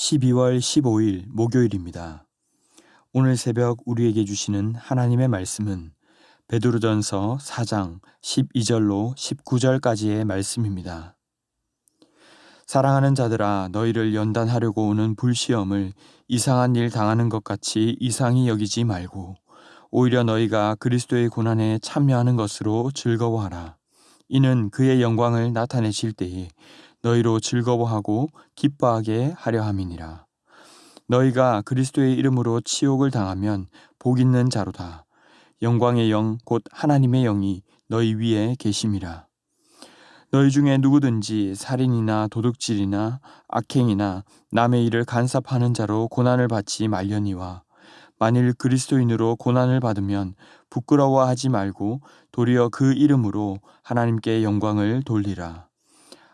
12월 15일 목요일입니다. 오늘 새벽 우리에게 주시는 하나님의 말씀은 베드로전서 4장 12절로 19절까지의 말씀입니다. 사랑하는 자들아, 너희를 연단하려고 오는 불시험을 이상한 일 당하는 것 같이 이상히 여기지 말고 오히려 너희가 그리스도의 고난에 참여하는 것으로 즐거워하라. 이는 그의 영광을 나타내실 때에 너희로 즐거워하고 기뻐하게 하려 함이니라. 너희가 그리스도의 이름으로 치욕을 당하면 복 있는 자로다. 영광의 영 곧 하나님의 영이 너희 위에 계심이라. 너희 중에 누구든지 살인이나 도둑질이나 악행이나 남의 일을 간섭하는 자로 고난을 받지 말려니와 만일 그리스도인으로 고난을 받으면 부끄러워하지 말고 도리어 그 이름으로 하나님께 영광을 돌리라.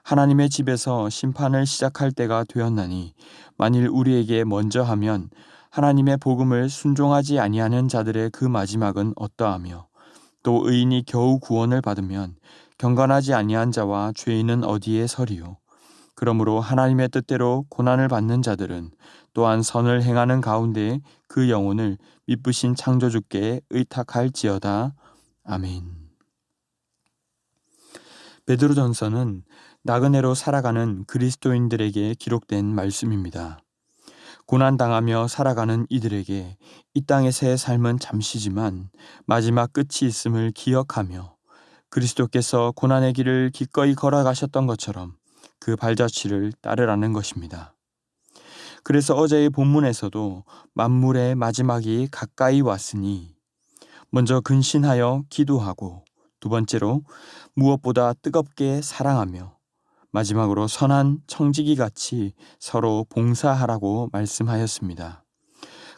하나님의 집에서 심판을 시작할 때가 되었나니 만일 우리에게 먼저 하면 하나님의 복음을 순종하지 아니하는 자들의 그 마지막은 어떠하며 또 의인이 겨우 구원을 받으면 경건하지 아니한 자와 죄인은 어디에 서리요. 그러므로 하나님의 뜻대로 고난을 받는 자들은 또한 선을 행하는 가운데 그 영혼을 미쁘신 창조주께 의탁할지어다. 아멘. 베드로전서는 나그네로 살아가는 그리스도인들에게 기록된 말씀입니다. 고난당하며 살아가는 이들에게 이 땅에서의 삶은 잠시지만 마지막 끝이 있음을 기억하며 그리스도께서 고난의 길을 기꺼이 걸어가셨던 것처럼 그 발자취를 따르라는 것입니다. 그래서 어제의 본문에서도 만물의 마지막이 가까이 왔으니 먼저 근신하여 기도하고 두 번째로 무엇보다 뜨겁게 사랑하며 마지막으로 선한 청지기 같이 서로 봉사하라고 말씀하였습니다.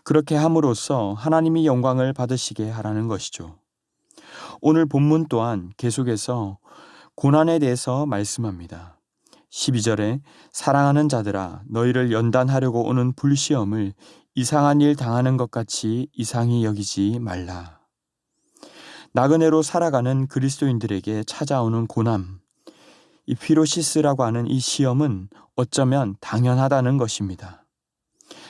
그렇게 함으로써 하나님이 영광을 받으시게 하라는 것이죠. 오늘 본문 또한 계속해서 고난에 대해서 말씀합니다. 12절에 사랑하는 자들아, 너희를 연단하려고 오는 불시험을 이상한 일 당하는 것 같이 이상히 여기지 말라. 나그네로 살아가는 그리스도인들에게 찾아오는 고난, 이 피로시스라고 하는 이 시험은 어쩌면 당연하다는 것입니다.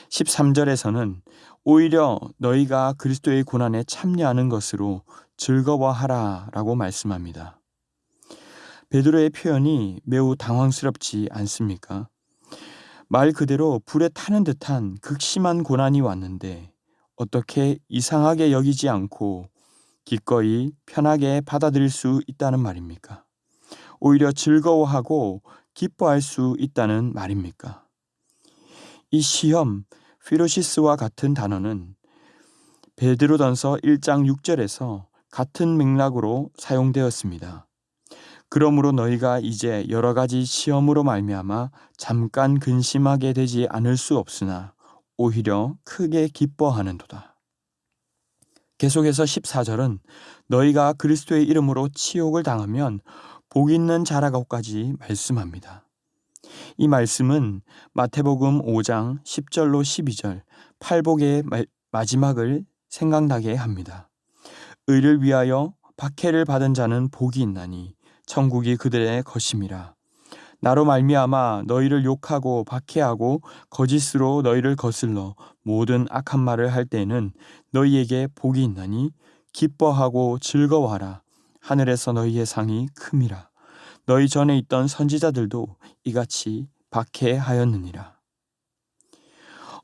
13절에서는 오히려 너희가 그리스도의 고난에 참여하는 것으로 즐거워하라 라고 말씀합니다. 베드로의 표현이 매우 당황스럽지 않습니까? 말 그대로 불에 타는 듯한 극심한 고난이 왔는데 어떻게 이상하게 여기지 않고 기꺼이 편하게 받아들일 수 있다는 말입니까? 오히려 즐거워하고 기뻐할 수 있다는 말입니까? 이 시험, 피로시스와 같은 단어는 베드로전서 1장 6절에서 같은 맥락으로 사용되었습니다. 그러므로 너희가 이제 여러 가지 시험으로 말미암아 잠깐 근심하게 되지 않을 수 없으나 오히려 크게 기뻐하는도다. 계속해서 14절은 너희가 그리스도의 이름으로 치욕을 당하면 복 있는 자라고까지 말씀합니다. 이 말씀은 마태복음 5장 10절로 12절 팔복의 마지막을 생각나게 합니다. 의를 위하여 박해를 받은 자는 복이 있나니 천국이 그들의 것임이라. 나로 말미암아 너희를 욕하고 박해하고 거짓으로 너희를 거슬러 모든 악한 말을 할 때에는 너희에게 복이 있나니 기뻐하고 즐거워하라. 하늘에서 너희의 상이 큼이라. 너희 전에 있던 선지자들도 이같이 박해하였느니라.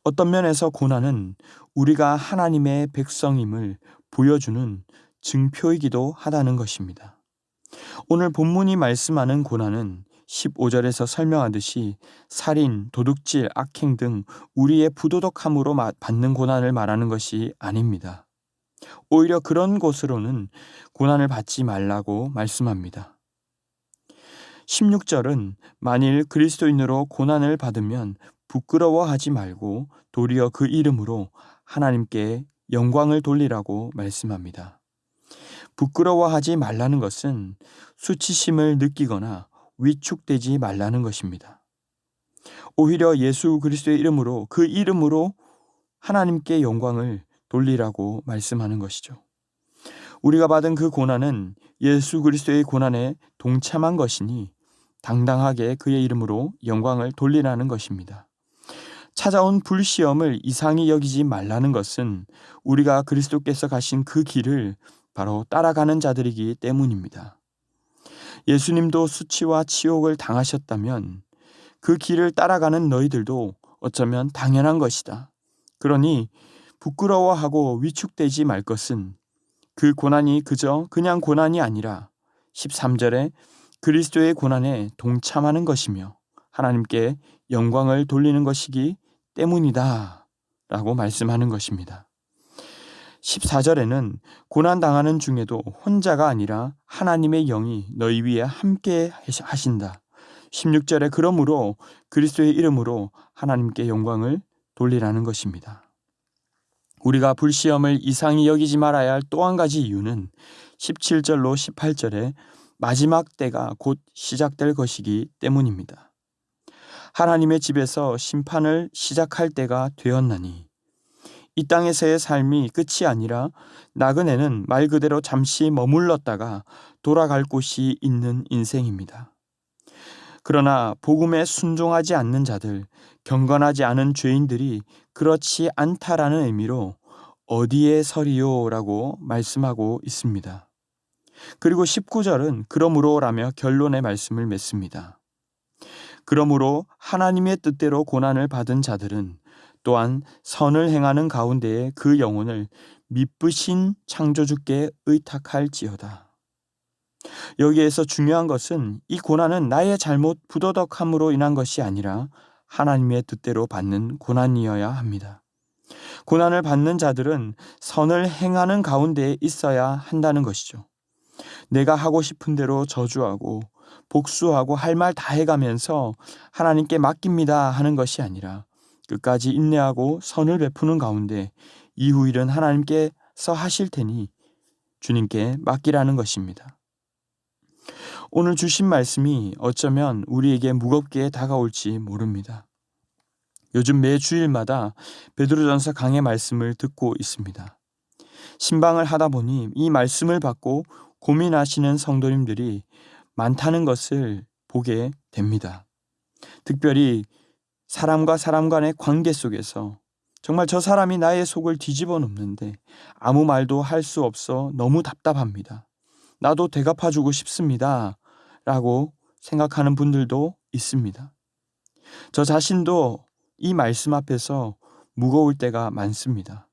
어떤 면에서 고난은 우리가 하나님의 백성임을 보여주는 증표이기도 하다는 것입니다. 오늘 본문이 말씀하는 고난은 15절에서 설명하듯이 살인, 도둑질, 악행 등 우리의 부도덕함으로 받는 고난을 말하는 것이 아닙니다. 오히려 그런 곳으로는 고난을 받지 말라고 말씀합니다. 16절은 만일 그리스도인으로 고난을 받으면 부끄러워하지 말고 도리어 그 이름으로 하나님께 영광을 돌리라고 말씀합니다. 부끄러워하지 말라는 것은 수치심을 느끼거나 위축되지 말라는 것입니다. 오히려 예수 그리스도의 이름으로 그 이름으로 하나님께 영광을 돌리라고 말씀하는 것이죠. 우리가 받은 그 고난은 예수 그리스도의 고난에 동참한 것이니 당당하게 그의 이름으로 영광을 돌리라는 것입니다. 찾아온 불시험을 이상히 여기지 말라는 것은 우리가 그리스도께서 가신 그 길을 바로 따라가는 자들이기 때문입니다. 예수님도 수치와 치욕을 당하셨다면 그 길을 따라가는 너희들도 어쩌면 당연한 것이다. 그러니 부끄러워하고 위축되지 말 것은 그 고난이 그냥 고난이 아니라 13절에 그리스도의 고난에 동참하는 것이며 하나님께 영광을 돌리는 것이기 때문이다 라고 말씀하는 것입니다. 14절에는 고난당하는 중에도 혼자가 아니라 하나님의 영이 너희 위에 함께 하신다. 16절에 그러므로 그리스도의 이름으로 하나님께 영광을 돌리라는 것입니다. 우리가 불시험을 이상히 여기지 말아야 할 또 한 가지 이유는 17절로 18절에 마지막 때가 곧 시작될 것이기 때문입니다. 하나님의 집에서 심판을 시작할 때가 되었나니 이 땅에서의 삶이 끝이 아니라 나그네는 말 그대로 잠시 머물렀다가 돌아갈 곳이 있는 인생입니다. 그러나 복음에 순종하지 않는 자들, 경건하지 않은 죄인들이 그렇지 않다라는 의미로 어디에 서리요 라고 말씀하고 있습니다. 그리고 19절은 그러므로라며 결론의 말씀을 맺습니다. 그러므로 하나님의 뜻대로 고난을 받은 자들은 또한 선을 행하는 가운데에 그 영혼을 미쁘신 창조주께 의탁할지어다. 여기에서 중요한 것은 이 고난은 나의 잘못 부도덕함으로 인한 것이 아니라 하나님의 뜻대로 받는 고난이어야 합니다. 고난을 받는 자들은 선을 행하는 가운데에 있어야 한다는 것이죠. 내가 하고 싶은 대로 저주하고 복수하고 할 말 다 해가면서 하나님께 맡깁니다 하는 것이 아니라 끝까지 인내하고 선을 베푸는 가운데 이후 일은 하나님께서 하실 테니 주님께 맡기라는 것입니다. 오늘 주신 말씀이 어쩌면 우리에게 무겁게 다가올지 모릅니다. 요즘 매 주일마다 베드로전서 강해 말씀을 듣고 있습니다. 신방을 하다 보니 이 말씀을 받고 고민하시는 성도님들이 많다는 것을 보게 됩니다. 특별히 사람과 사람 간의 관계 속에서 정말 저 사람이 나의 속을 뒤집어 놓는데 아무 말도 할 수 없어 너무 답답합니다. 나도 대갚아주고 싶습니다. 라고 생각하는 분들도 있습니다. 저 자신도 이 말씀 앞에서 무거울 때가 많습니다.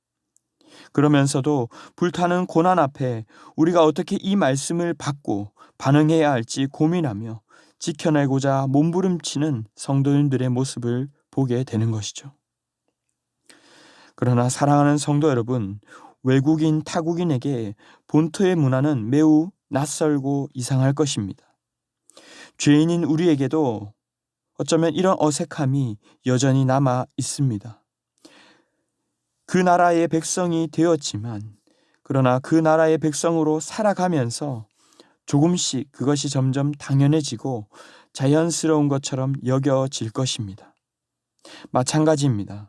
그러면서도 불타는 고난 앞에 우리가 어떻게 이 말씀을 받고 반응해야 할지 고민하며 지켜내고자 몸부림치는 성도님들의 모습을 보게 되는 것이죠. 그러나 사랑하는 성도 여러분, 외국인, 타국인에게 본토의 문화는 매우 낯설고 이상할 것입니다. 죄인인 우리에게도 어쩌면 이런 어색함이 여전히 남아 있습니다. 그 나라의 백성이 되었지만 그러나 그 나라의 백성으로 살아가면서 조금씩 그것이 점점 당연해지고 자연스러운 것처럼 여겨질 것입니다. 마찬가지입니다.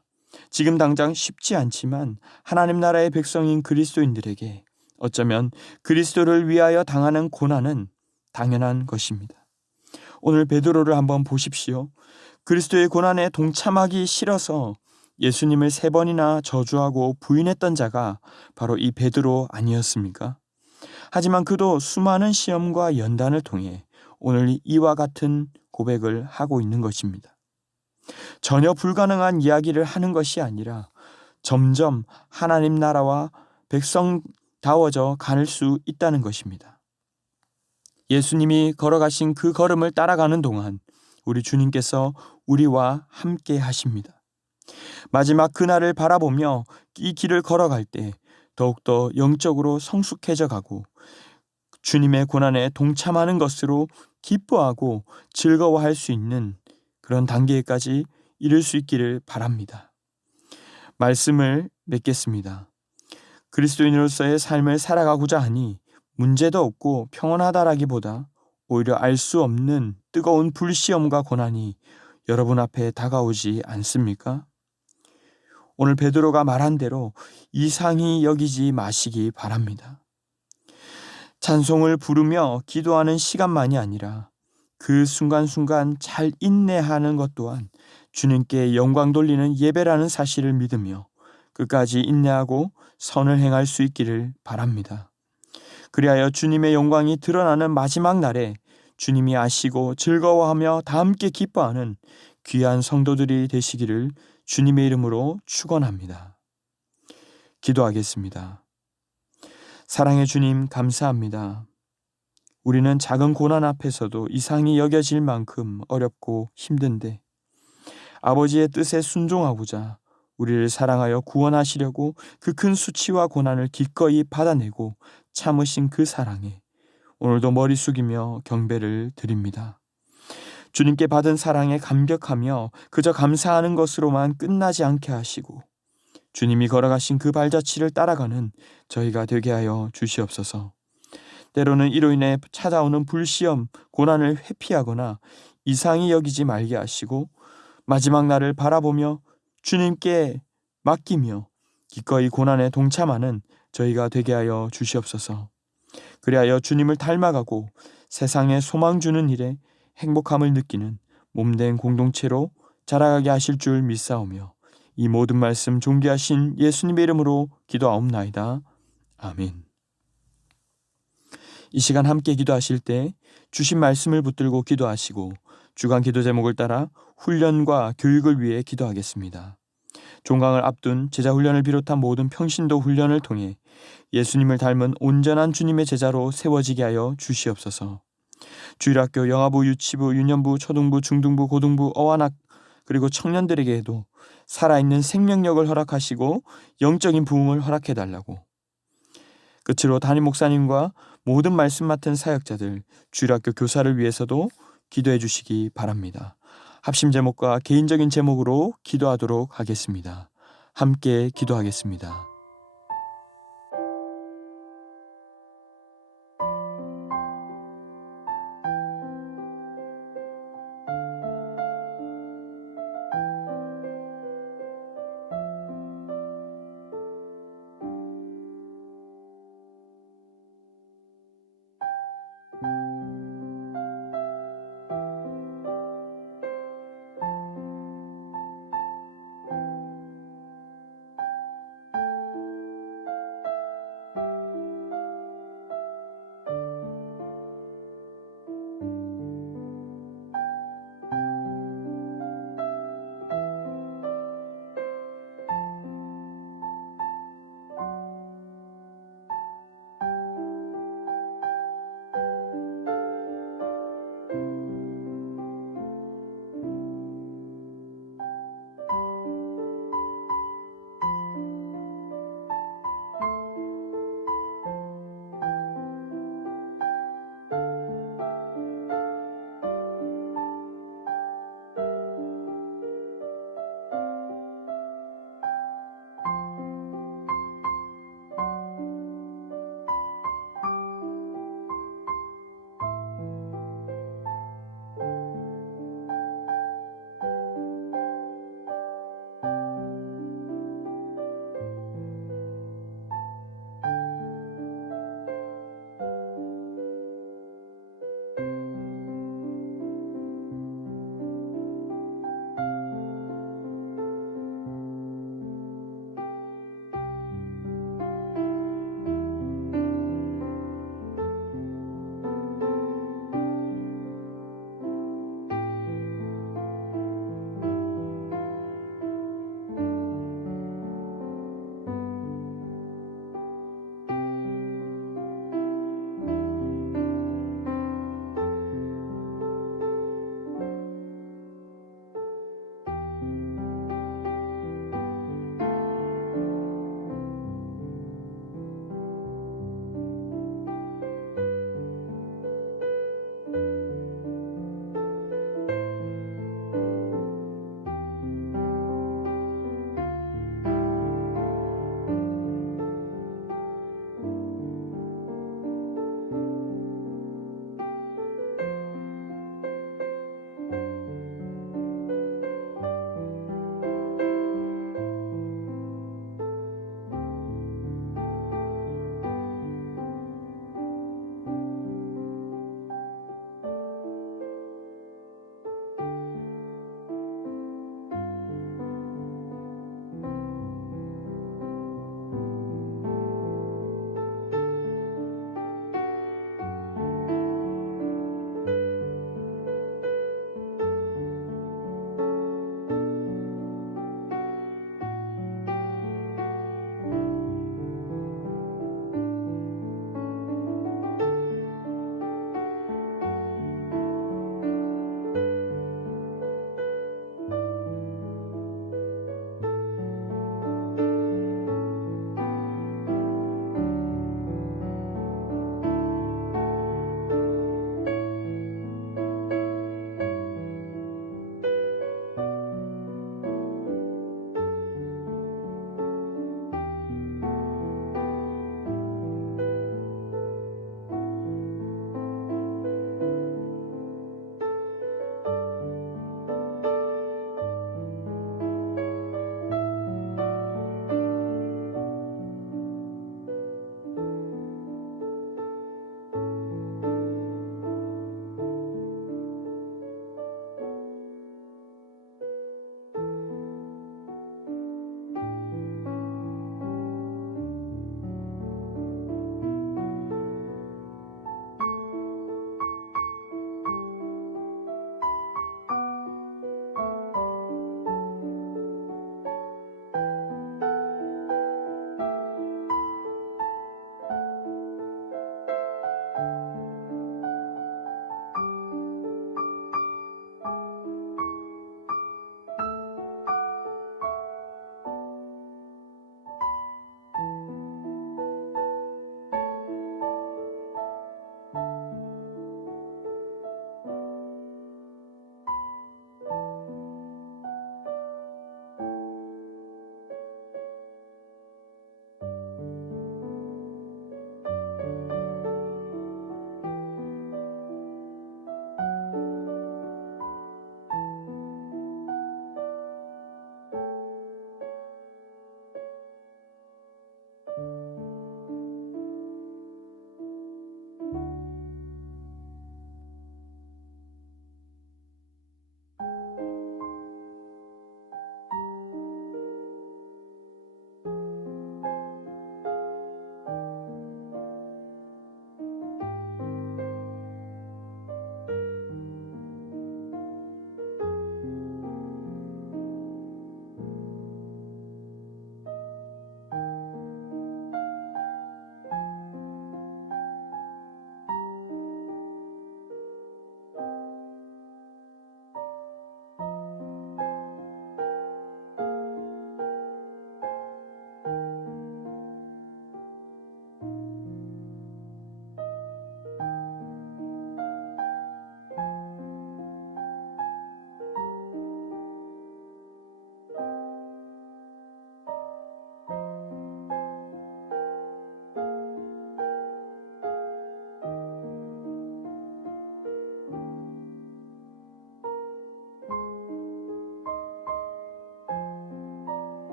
지금 당장 쉽지 않지만 하나님 나라의 백성인 그리스도인들에게 어쩌면 그리스도를 위하여 당하는 고난은 당연한 것입니다. 오늘 베드로를 한번 보십시오. 그리스도의 고난에 동참하기 싫어서 예수님을 3번이나 저주하고 부인했던 자가 바로 이 베드로 아니었습니까? 하지만 그도 수많은 시험과 연단을 통해 오늘 이와 같은 고백을 하고 있는 것입니다. 전혀 불가능한 이야기를 하는 것이 아니라 점점 하나님 나라와 백성다워져 갈 수 있다는 것입니다. 예수님이 걸어가신 그 걸음을 따라가는 동안 우리 주님께서 우리와 함께 하십니다. 마지막 그날을 바라보며 이 길을 걸어갈 때 더욱더 영적으로 성숙해져 가고 주님의 고난에 동참하는 것으로 기뻐하고 즐거워할 수 있는 그런 단계까지 이룰 수 있기를 바랍니다. 말씀을 맺겠습니다. 그리스도인으로서의 삶을 살아가고자 하니 문제도 없고 평온하다라기보다 오히려 알 수 없는 뜨거운 불시험과 고난이 여러분 앞에 다가오지 않습니까? 오늘 베드로가 말한 대로 이상히 여기지 마시기 바랍니다. 찬송을 부르며 기도하는 시간만이 아니라 그 순간순간 잘 인내하는 것 또한 주님께 영광 돌리는 예배라는 사실을 믿으며 끝까지 인내하고 선을 행할 수 있기를 바랍니다. 그리하여 주님의 영광이 드러나는 마지막 날에 주님이 아시고 즐거워하며 다 함께 기뻐하는 귀한 성도들이 되시기를 주님의 이름으로 축원합니다. 기도하겠습니다. 사랑의 주님, 감사합니다. 우리는 작은 고난 앞에서도 이상히 여겨질 만큼 어렵고 힘든데 아버지의 뜻에 순종하고자 우리를 사랑하여 구원하시려고 그 큰 수치와 고난을 기꺼이 받아내고 참으신 그 사랑에 오늘도 머리 숙이며 경배를 드립니다. 주님께 받은 사랑에 감격하며 그저 감사하는 것으로만 끝나지 않게 하시고 주님이 걸어가신 그 발자취를 따라가는 저희가 되게 하여 주시옵소서. 때로는 이로 인해 찾아오는 불시험, 고난을 회피하거나 이상히 여기지 말게 하시고 마지막 날을 바라보며 주님께 맡기며 기꺼이 고난에 동참하는 저희가 되게 하여 주시옵소서. 그리하여 주님을 닮아가고 세상에 소망 주는 일에 행복함을 느끼는 몸된 공동체로 자라가게 하실 줄 믿사오며 이 모든 말씀 존귀하신 예수님의 이름으로 기도하옵나이다. 아멘. 이 시간 함께 기도하실 때 주신 말씀을 붙들고 기도하시고 주간 기도 제목을 따라 훈련과 교육을 위해 기도하겠습니다. 종강을 앞둔 제자 훈련을 비롯한 모든 평신도 훈련을 통해 예수님을 닮은 온전한 주님의 제자로 세워지게 하여 주시옵소서. 주일학교, 영아부, 유치부, 유년부, 초등부, 중등부, 고등부, 어완학 그리고 청년들에게도 살아있는 생명력을 허락하시고 영적인 부흥을 허락해달라고. 끝으로 담임 목사님과 모든 말씀 맡은 사역자들, 주일학교 교사를 위해서도 기도해 주시기 바랍니다. 합심 제목과 개인적인 제목으로 기도하도록 하겠습니다. 함께 기도하겠습니다.